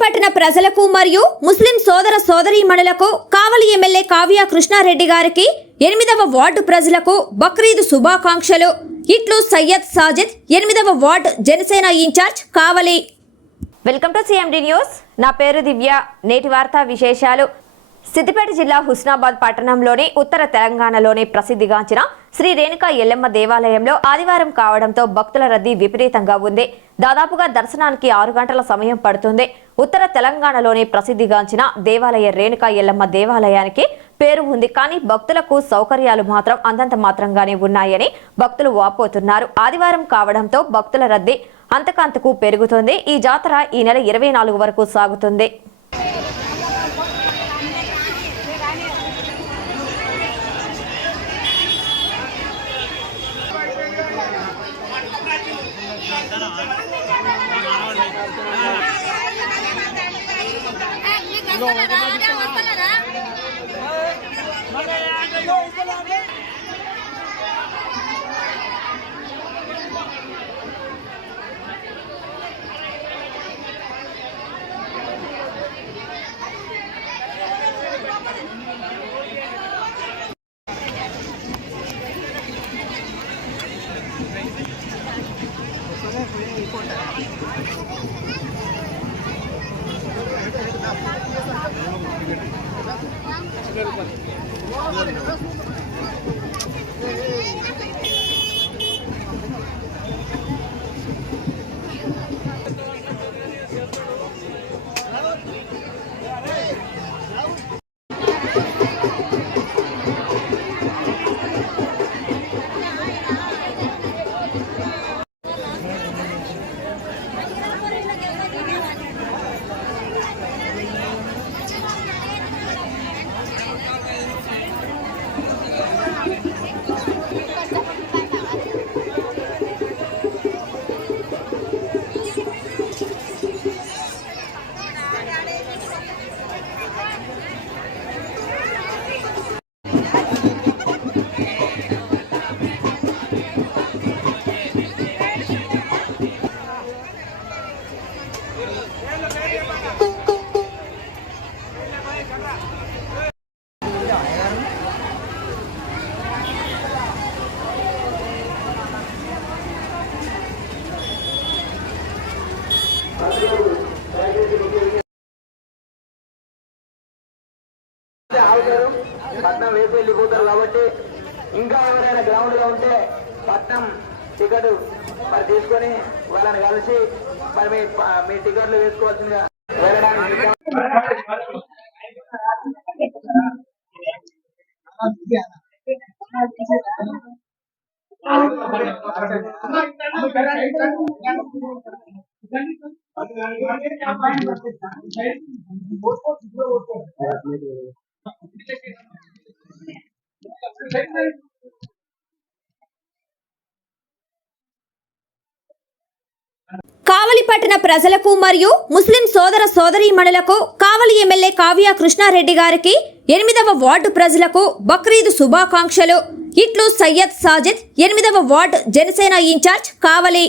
పట్టణ ప్రజలకు మరియు ముస్లిం సోదర సోదరీమణులకు కావలి ఎమ్మెల్యే కావ్య కృష్ణారెడ్డి గారికి 8వ వార్డు ప్రజలకు బక్రీద్ శుభాకాంక్షలు. ఇట్లు సయ్యద్ సాజిద్, 8వ ward Janasena incharge, Kavali. Welcome to CMD news. నా పేరు దివ్య. నేటి వార్తా విశేషాలు. సిద్దిపేట జిల్లా హుస్నాబాద్ పట్టణంలోని ఉత్తర తెలంగాణలోని ప్రసిద్ధిగాంచిన శ్రీ రేణుకా ఎల్లమ్మ దేవాలయంలో ఆదివారం కావడంతో భక్తుల రద్దీ విపరీతంగా ఉంది. దాదాపుగా దర్శనానికి 6 గంటల సమయం పడుతుంది. ఉత్తర తెలంగాణలోని ప్రసిద్ధిగాంచిన దేవాలయ రేణుకా ఎల్లమ్మ దేవాలయానికి పేరు ఉంది, కానీ భక్తులకు సౌకర్యాలు మాత్రం అంతంత మాత్రంగానే ఉన్నాయని భక్తులు వాపోతున్నారు. ఆదివారం కావడంతో భక్తుల రద్దీ అంతకంతకు పెరుగుతుంది. ఈ జాతర ఈ నెల 24 వరకు సాగుతుంది. పట్నం వేసి వెళ్ళిపోతారు కాబట్టి ఇంకా ఎవరైనా గ్రౌండ్ లో ఉంటే పట్నం టికెట్ మరి తీసుకొని వాళ్ళని కలిసి మరి మీ టికెట్లు వేసుకోవాల్సిందిగా వెళ్ళడానికి. కావలి పట్టణ ప్రజలకు మరియు ముస్లిం సోదర సోదరీమణులకు కావలి ఎమ్మెల్యే కావ్య కృష్ణారెడ్డి గారికి 8వ వార్డు ప్రజలకు బక్రీద్ శుభాకాంక్షలు. ఇట్లు సయ్యద్ సాజిద్, 8వ వార్డు జనసేన ఇన్ఛార్జ్, కావలి.